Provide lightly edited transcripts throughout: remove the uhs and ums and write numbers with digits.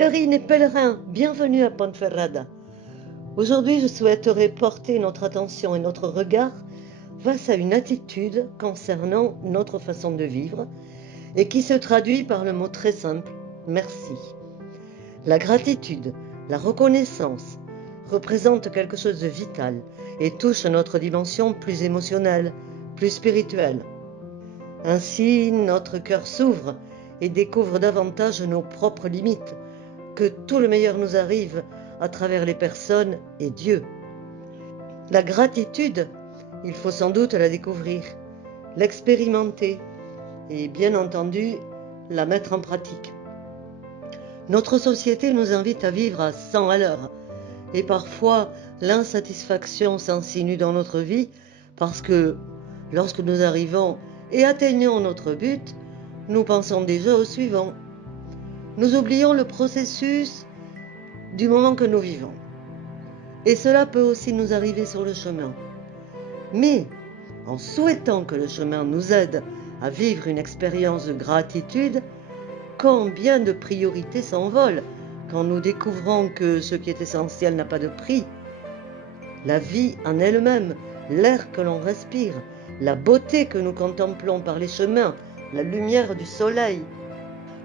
Pèlerines et pèlerins, bienvenue à Ponferrada. Aujourd'hui, je souhaiterais porter notre attention et notre regard face à une attitude concernant notre façon de vivre et qui se traduit par le mot très simple, merci. La gratitude, la reconnaissance représente quelque chose de vital et touche notre dimension plus émotionnelle, plus spirituelle. Ainsi, notre cœur s'ouvre et découvre davantage nos propres limites, que tout le meilleur nous arrive à travers les personnes et Dieu. La gratitude, il faut sans doute la découvrir, l'expérimenter et bien entendu la mettre en pratique. Notre société nous invite à vivre à 100 à l'heure et parfois l'insatisfaction s'insinue dans notre vie parce que lorsque nous arrivons et atteignons notre but, nous pensons déjà au suivant. Nous oublions le processus du moment que nous vivons. Et cela peut aussi nous arriver sur le chemin. Mais en souhaitant que le chemin nous aide à vivre une expérience de gratitude, combien de priorités s'envolent quand nous découvrons que ce qui est essentiel n'a pas de prix. La vie en elle-même, l'air que l'on respire, la beauté que nous contemplons par les chemins, la lumière du soleil.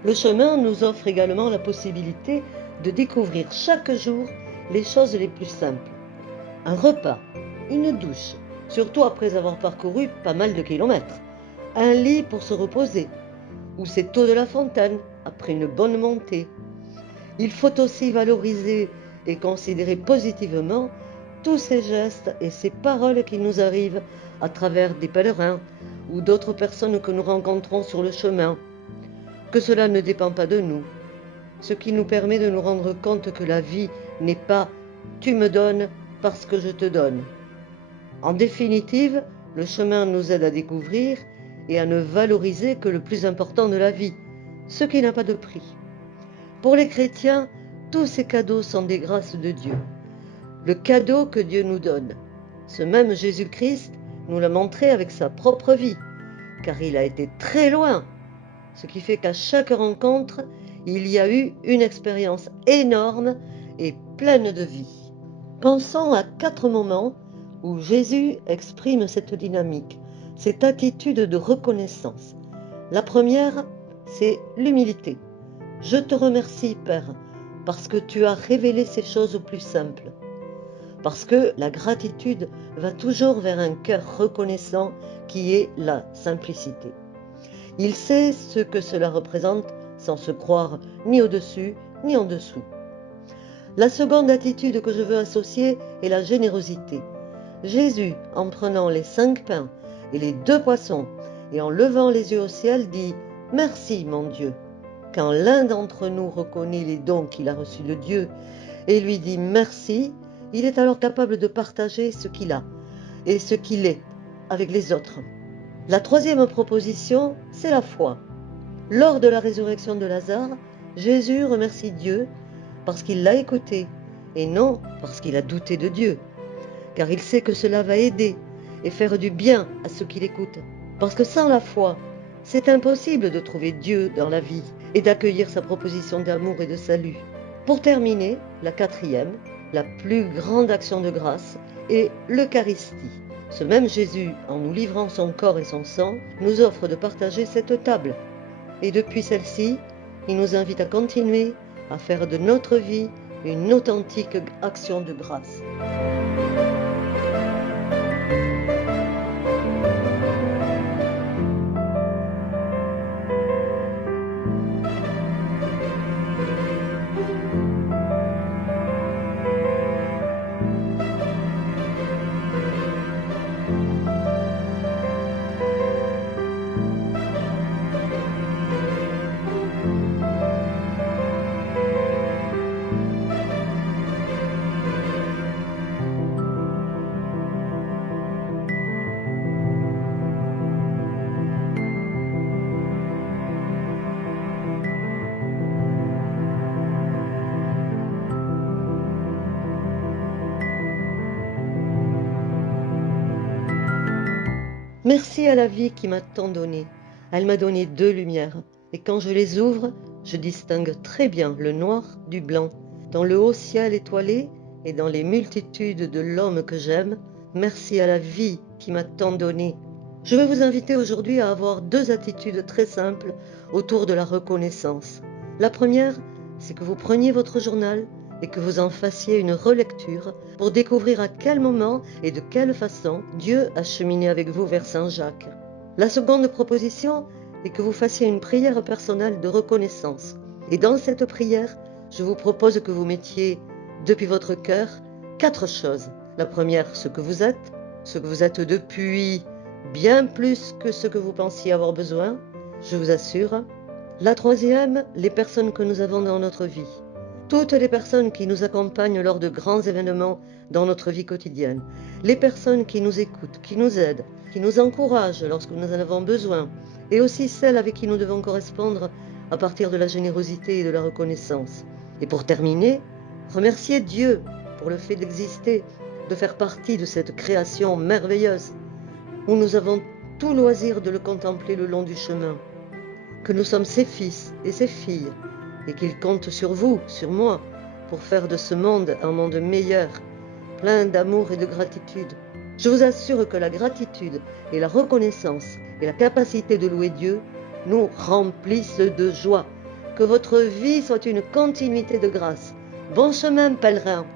Le chemin nous offre également la possibilité de découvrir chaque jour les choses les plus simples. Un repas, une douche, surtout après avoir parcouru pas mal de kilomètres. Un lit pour se reposer, ou cette eau de la fontaine après une bonne montée. Il faut aussi valoriser et considérer positivement tous ces gestes et ces paroles qui nous arrivent à travers des pèlerins ou d'autres personnes que nous rencontrons sur le chemin. Que cela ne dépend pas de nous, ce qui nous permet de nous rendre compte que la vie n'est pas « tu me donnes parce que je te donne ». En définitive, le chemin nous aide à découvrir et à ne valoriser que le plus important de la vie, ce qui n'a pas de prix. Pour les chrétiens, tous ces cadeaux sont des grâces de Dieu. Le cadeau que Dieu nous donne. Ce même Jésus-Christ nous l'a montré avec sa propre vie, car il a été très loin. Ce qui fait qu'à chaque rencontre, il y a eu une expérience énorme et pleine de vie. Pensons à 4 moments où Jésus exprime cette dynamique, cette attitude de reconnaissance. La première, c'est l'humilité. Je te remercie, Père, parce que tu as révélé ces choses plus simples. Parce que la gratitude va toujours vers un cœur reconnaissant qui est la simplicité. Il sait ce que cela représente sans se croire ni au-dessus ni en dessous. La seconde attitude que je veux associer est la générosité. Jésus, en prenant les 5 pains et les 2 poissons et en levant les yeux au ciel, dit « Merci, mon Dieu ». Quand l'un d'entre nous reconnaît les dons qu'il a reçus de Dieu et lui dit « Merci », il est alors capable de partager ce qu'il a et ce qu'il est avec les autres. La troisième proposition, c'est la foi. Lors de la résurrection de Lazare, Jésus remercie Dieu parce qu'il l'a écouté et non parce qu'il a douté de Dieu, car il sait que cela va aider et faire du bien à ceux qui l'écoutent. Parce que sans la foi, c'est impossible de trouver Dieu dans la vie et d'accueillir sa proposition d'amour et de salut. Pour terminer, la quatrième, la plus grande action de grâce, est l'Eucharistie. Ce même Jésus, en nous livrant son corps et son sang, nous offre de partager cette table. Et depuis celle-ci, il nous invite à continuer à faire de notre vie une authentique action de grâce. Merci à la vie qui m'a tant donné. Elle m'a donné 2 lumières. Et quand je les ouvre, je distingue très bien le noir du blanc. Dans le haut ciel étoilé et dans les multitudes de l'homme que j'aime, merci à la vie qui m'a tant donné. Je veux vous inviter aujourd'hui à avoir deux attitudes très simples autour de la reconnaissance. La première, c'est que vous preniez votre journal et que vous en fassiez une relecture pour découvrir à quel moment et de quelle façon Dieu a cheminé avec vous vers Saint-Jacques. La seconde proposition est que vous fassiez une prière personnelle de reconnaissance. Et dans cette prière, je vous propose que vous mettiez depuis votre cœur 4 choses. La première, ce que vous êtes depuis bien plus que ce que vous pensiez avoir besoin, je vous assure. La troisième, les personnes que nous avons dans notre vie. Toutes les personnes qui nous accompagnent lors de grands événements dans notre vie quotidienne. Les personnes qui nous écoutent, qui nous aident, qui nous encouragent lorsque nous en avons besoin. Et aussi celles avec qui nous devons correspondre à partir de la générosité et de la reconnaissance. Et pour terminer, remercier Dieu pour le fait d'exister, de faire partie de cette création merveilleuse où nous avons tout loisir de le contempler le long du chemin. Que nous sommes ses fils et ses filles et qu'il compte sur vous, sur moi, pour faire de ce monde un monde meilleur, plein d'amour et de gratitude. Je vous assure que la gratitude et la reconnaissance et la capacité de louer Dieu nous remplissent de joie. Que votre vie soit une continuité de grâce. Bon chemin, pèlerin!